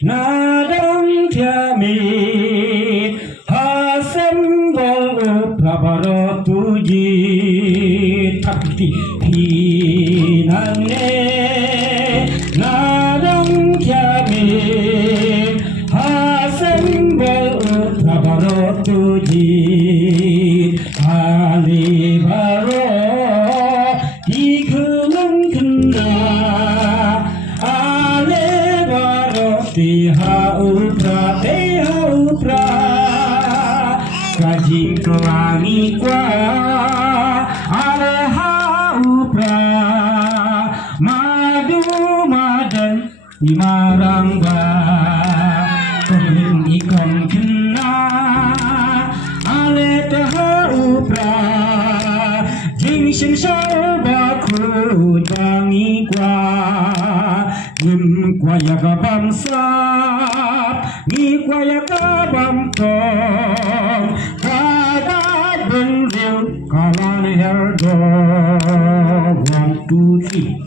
나랑 뺨에 하샘벌 브라바로 두지 탁디 피난네 나랑 뺨에 하샘벌 브라바로 두지 알리바로 이그는 근나 Tihaupra Kajing kelangi kwa Alehaupra Madu madan Imarangga Kering ikon kena Alehaupra Jing sing sobaku bangi kwa Nim kwaya kabam sap, ni kwaya kabam tong, kada benril kalan herdo. 1, 2, 3,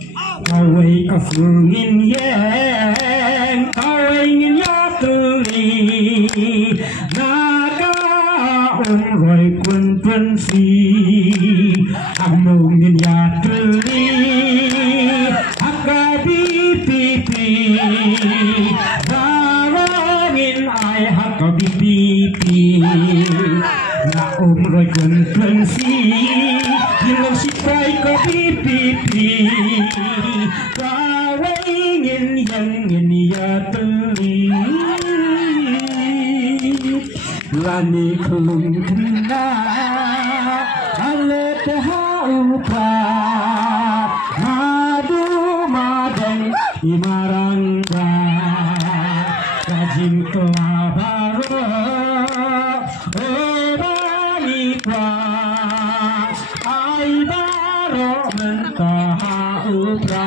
kawai kasungin yang, kawai ngin yatuli, naga umroy kun si, amungin yatuli, akabi pipi darangin ay hakabi pipi na umroy kun si yung sipay kabi pipi kawangin yang yatuli lani kulung kena alet haupa Imarangga Kajing kelabaro Obanikwa Aibaro mentah upra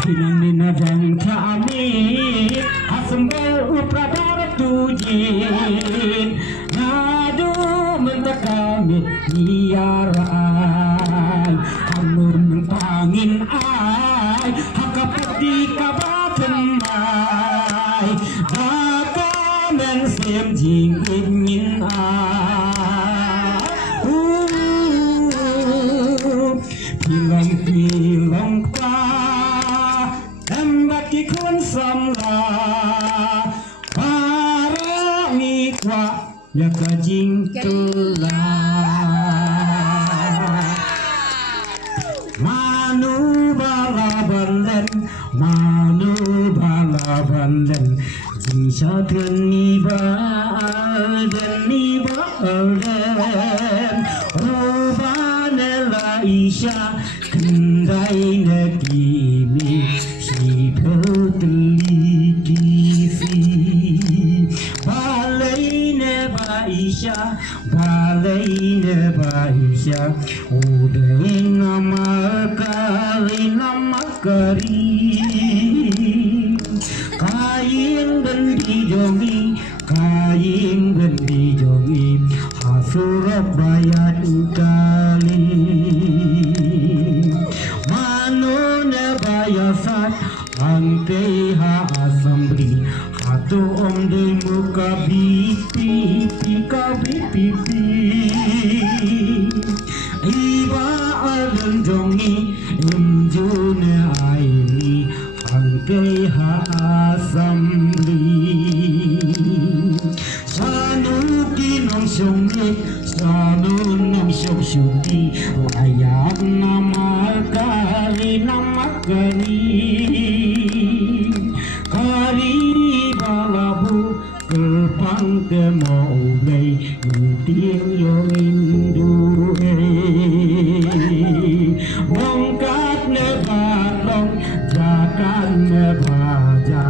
Pinanina jang kami Asembel upra bartujin Ngadu mentah kami niaraan Hanur mentangin Hakapati kabatemai Baka men sem jing ingin Pilang-pilang pa Embaki kun samla Parangi kwa Ya kajing telah Manu balaban jing satran ni balen Robanela isya kendai nakimi si peliti Balaine baisya Udai nama kari Kain dan dijongi Hasurab bayat ukali Manone bayasat Ante ha asambli Hatu om de muka bipi Iba alunjongi Imjune aini Ante ha asambli Sanu nam syuti Wayang nama kali Kari balabu Kepang kemoulay Nguting yung induhe Bongkat ne batlong Jakan ne baja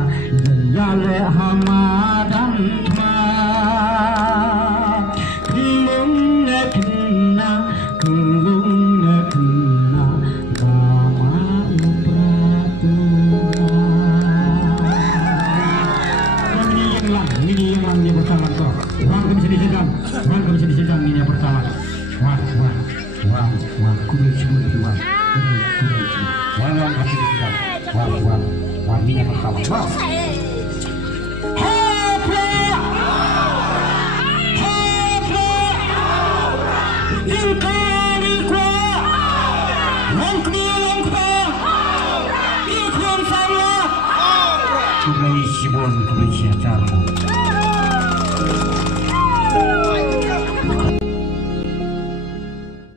Yale hamadan Wah, ini pertama mau Kulai sibon kulai siacar